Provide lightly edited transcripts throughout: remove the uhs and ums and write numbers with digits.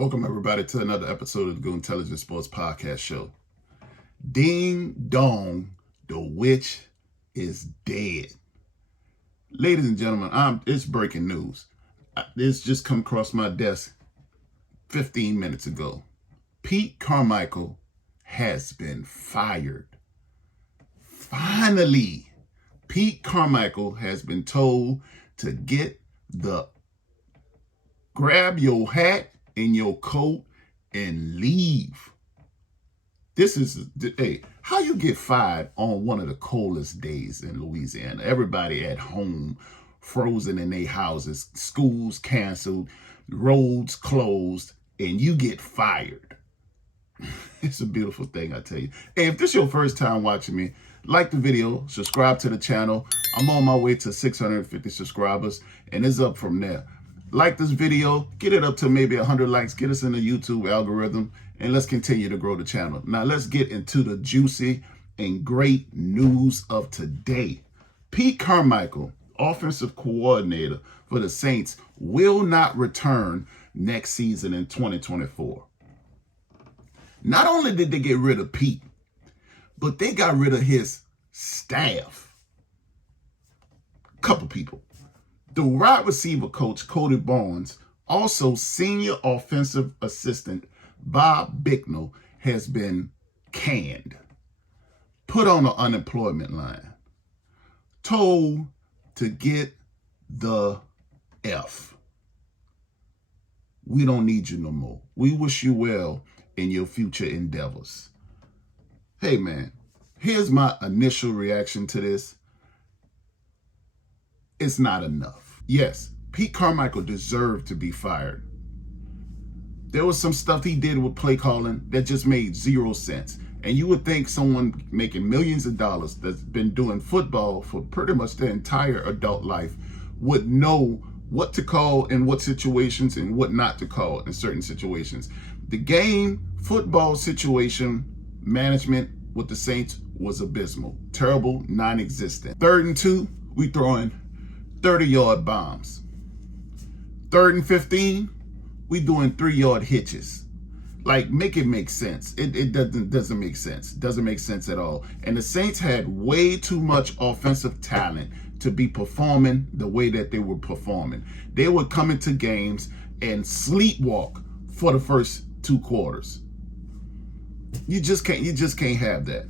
Welcome, everybody, to another episode of the Go Intelligent Sports Podcast Show. Ding dong, the witch is dead. Ladies and gentlemen, it's breaking news. This just come across my desk 15 minutes ago. Pete Carmichael has been fired. Finally, Pete Carmichael has been told to grab your hat and your coat and leave. How you get fired on one of the coldest days in Louisiana? Everybody at home, frozen in their houses, schools canceled, roads closed, and you get fired. It's a beautiful thing, I tell you. Hey, if this is your first time watching me, like the video, subscribe to the channel. I'm on my way to 650 subscribers, and it's up from there. Like this video, get it up to maybe 100 likes, get us in the YouTube algorithm, and let's continue to grow the channel. Now let's get into the juicy and great news of today. Pete Carmichael, offensive coordinator for the Saints, will not return next season in 2024. Not only did they get rid of Pete, but they got rid of his staff. Couple people. The wide receiver coach, Cody Barnes, also senior offensive assistant Bob Bicknell, has been canned, put on an unemployment line, told to get the F. We don't need you no more. We wish you well in your future endeavors. Hey man, here's my initial reaction to this. It's not enough. Yes, Pete Carmichael deserved to be fired. There was some stuff he did with play calling that just made 0 sense. And you would think someone making millions of dollars that's been doing football for pretty much their entire adult life would know what to call in what situations and what not to call in certain situations. The game football situation management with the Saints was abysmal, terrible, non-existent. 3rd and 2, we throwing 30-yard bombs. 3rd and 15, we doing 3-yard hitches. Like, make it make sense. It doesn't make sense. Doesn't make sense at all. And the Saints had way too much offensive talent to be performing the way that they were performing. They would come into games and sleepwalk for the first 2 quarters. You just can't have that.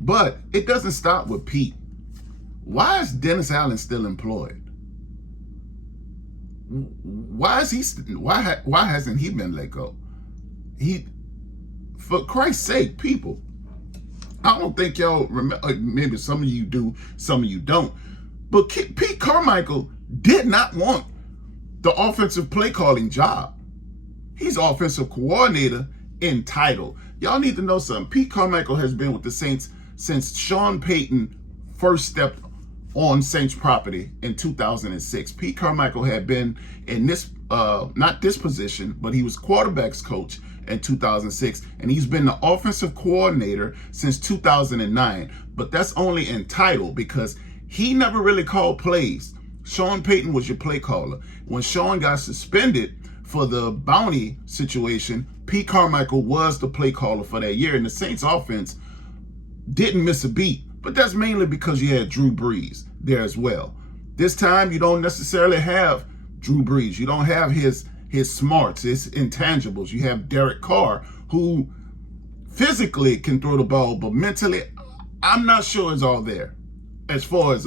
But it doesn't stop with Pete. Why is Dennis Allen still employed? Why hasn't he been let go? For Christ's sake, people, I don't think y'all remember. Maybe some of you do, some of you don't. But Pete Carmichael did not want the offensive play calling job. He's offensive coordinator in title. Y'all need to know something. Pete Carmichael has been with the Saints since Sean Payton first stepped on Saints property in 2006. Pete Carmichael had been in this, not this position, but he was quarterback's coach in 2006, and he's been the offensive coordinator since 2009. But that's only in title because he never really called plays. Sean Payton was your play caller. When Sean got suspended for the bounty situation, Pete Carmichael was the play caller for that year, and the Saints offense didn't miss a beat. But that's mainly because you had Drew Brees there as well. This time, you don't necessarily have Drew Brees. You don't have his smarts, his intangibles. You have Derek Carr, who physically can throw the ball, but mentally, I'm not sure it's all there. As far as,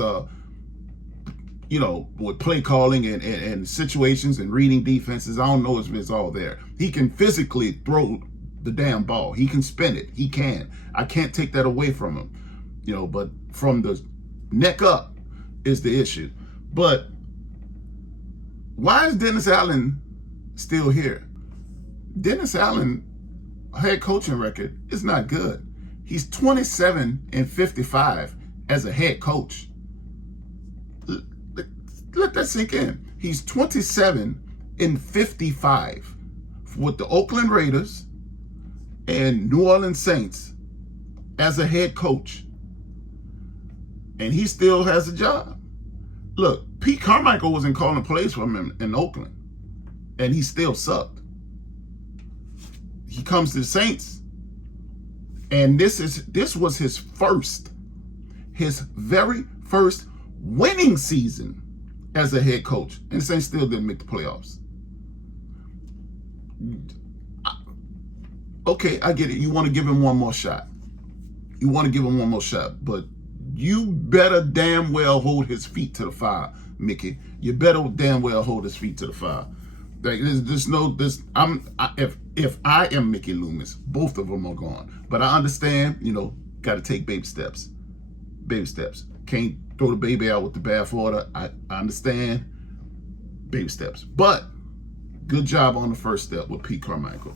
with play calling and situations and reading defenses, I don't know if it's all there. He can physically throw the damn ball. He can spin it. He can. I can't take that away from him. But from the neck up is the issue. But why is Dennis Allen still here? Dennis Allen head coaching record is not good. He's 27-55 as a head coach. Let that sink in. He's 27-55 with the Oakland Raiders and New Orleans Saints as a head coach. And he still has a job. Look, Pete Carmichael wasn't calling plays for him in Oakland, and he still sucked. he comes to the Saints, and this was his very first winning season as a head coach, and the Saints still didn't make the playoffs. Okay, I get it. You want to give him one more shot. But you better damn well hold his feet to the fire, Mickey. You better damn well hold his feet to the fire. Like, if I am Mickey Loomis, both of them are gone. But I understand, got to take baby steps. Can't throw the baby out with the bathwater. I understand. Baby steps. But good job on the first step with Pete Carmichael.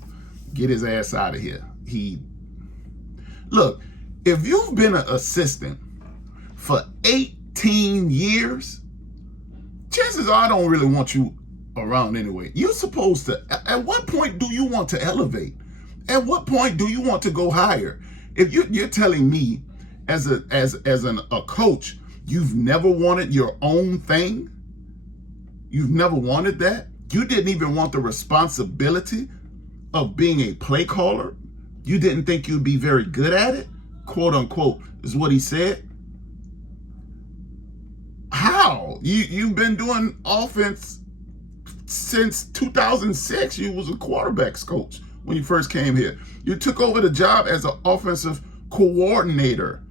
Get his ass out of here. Look, if you've been an assistant for 18 years, chances are I don't really want you around anyway. You're supposed to, at what point do you want to elevate? At what point do you want to go higher? If you're telling me as a coach, you've never wanted your own thing, you've never wanted that, you didn't even want the responsibility of being a play caller, you didn't think you'd be very good at it, quote unquote, is what he said. How? You've been doing offense since 2006. You was a quarterbacks coach when you first came here. You took over the job as an offensive coordinator.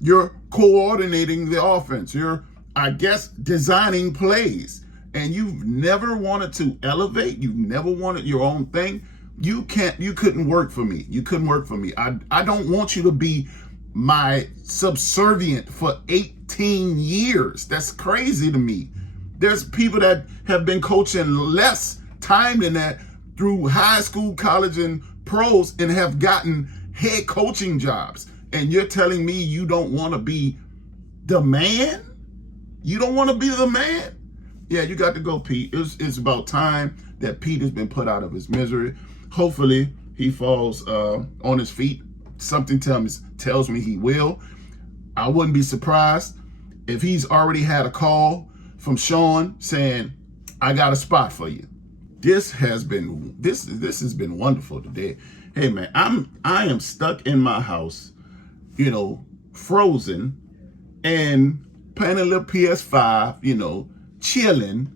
You're coordinating the offense. You're, I guess, designing plays. And you've never wanted to elevate. You never wanted your own thing. You couldn't work for me. I don't want you to be my subservient for 18 years. That's crazy to me. There's people that have been coaching less time than that through high school, college, and pros and have gotten head coaching jobs. And you're telling me you don't want to be the man? You don't want to be the man? Yeah, you got to go, Pete. It's about time that Pete has been put out of his misery. Hopefully, he falls on his feet. Something tells me he will. I wouldn't be surprised if he's already had a call from Sean saying, I got a spot for you. This has been wonderful today. Hey man, I am stuck in my house, frozen and playing a little PS5, chilling.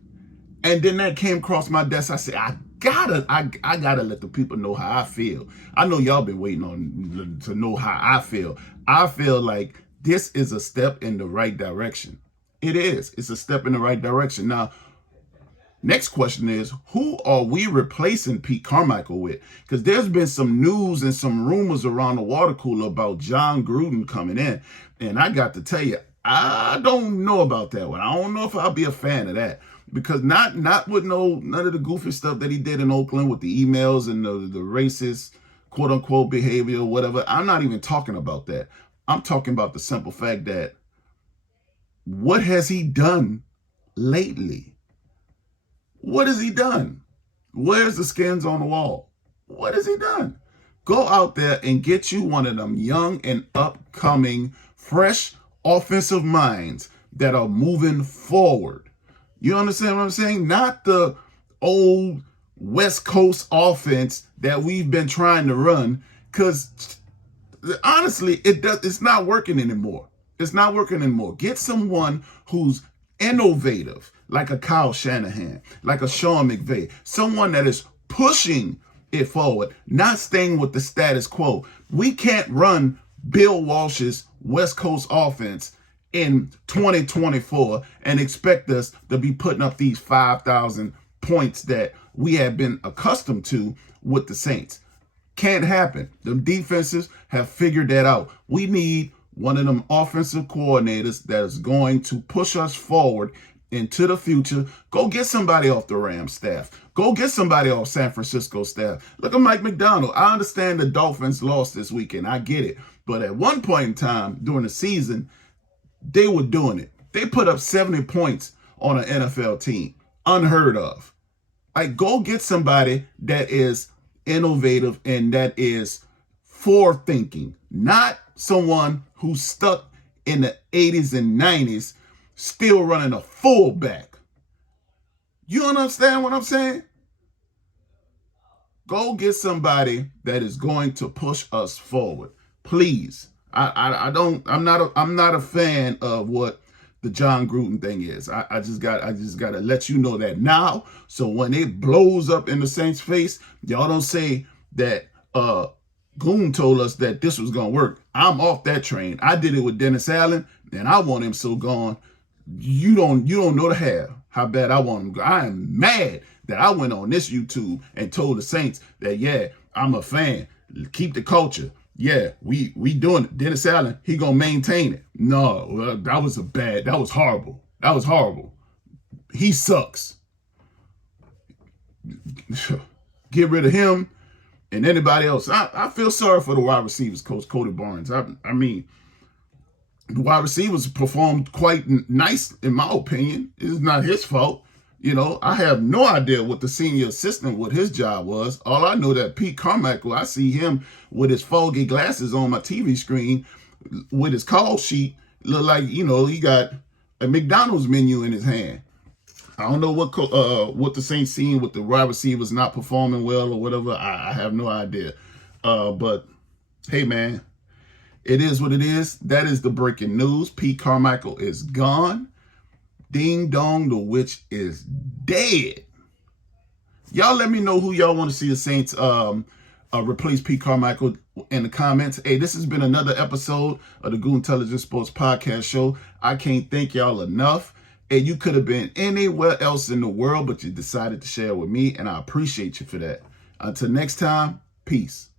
And then that came across my desk. I said, I gotta let the people know how I feel. I know y'all been waiting on to know how I feel. I feel like this is a step in the right direction. It is. It's a step in the right direction. Now, next question is, who are we replacing Pete Carmichael with? Because there's been some news and some rumors around the water cooler about John Gruden coming in. And I got to tell you, I don't know about that one. I don't know if I'll be a fan of that. Because not with none of the goofy stuff that he did in Oakland with the emails and the racist, quote unquote, behavior or whatever. I'm not even talking about that. I'm talking about the simple fact that what has he done lately? What has he done? Where's the skins on the wall? What has he done? Go out there and get you one of them young and upcoming, fresh offensive minds that are moving forward. You understand what I'm saying? Not the old West Coast offense that we've been trying to run, because honestly, it's not working anymore. It's not working anymore. Get someone who's innovative, like a Kyle Shanahan, like a Sean McVay, someone that is pushing it forward, not staying with the status quo. We can't run Bill Walsh's West Coast offense in 2024 and expect us to be putting up these 5,000 points that we have been accustomed to with the Saints. Can't happen. The defenses have figured that out. We need one of them offensive coordinators that is going to push us forward into the future. Go get somebody off the Rams staff. Go get somebody off San Francisco staff. Look at Mike McDonald. I understand the Dolphins lost this weekend. I get it. But at one point in time during the season, they were doing it. They put up 70 points on an NFL team. Unheard of. Like, go get somebody that is innovative and that is forward-thinking. Not someone who's stuck in the 80s and 90s still running a fullback. You understand what I'm saying? Go get somebody that is going to push us forward, please. I'm not a fan of what the John Gruden thing is. I just gotta let you know that now. So when it blows up in the Saints' face, y'all don't say that Gruden told us that this was gonna work. I'm off that train. I did it with Dennis Allen, and I want him so gone. You don't know the half how bad I want him. I am mad that I went on this YouTube and told the Saints that, yeah, I'm a fan. Keep the culture. Yeah, we doing it. Dennis Allen, he gonna maintain it. No, that was horrible. That was horrible. He sucks. Get rid of him and anybody else. I feel sorry for the wide receivers, Coach Cody Barnes. I mean, the wide receivers performed quite nice, in my opinion. It's not his fault. You know, I have no idea what the senior assistant, what his job was. All I know that Pete Carmichael, I see him with his foggy glasses on my TV screen with his call sheet. Look like, you know, he got a McDonald's menu in his hand. I don't know what the Saints seen with the wide receivers not performing well or whatever. I have no idea. But, hey, man, it is what it is. That is the breaking news. Pete Carmichael is gone. Ding dong, the witch is dead. Y'all let me know who y'all want to see the Saints replace Pete Carmichael in the comments. Hey, this has been another episode of the Gruden Intelligence Sports Podcast Show. I can't thank y'all enough. And you could have been anywhere else in the world, but you decided to share with me, and I appreciate you for that. Until next time, peace.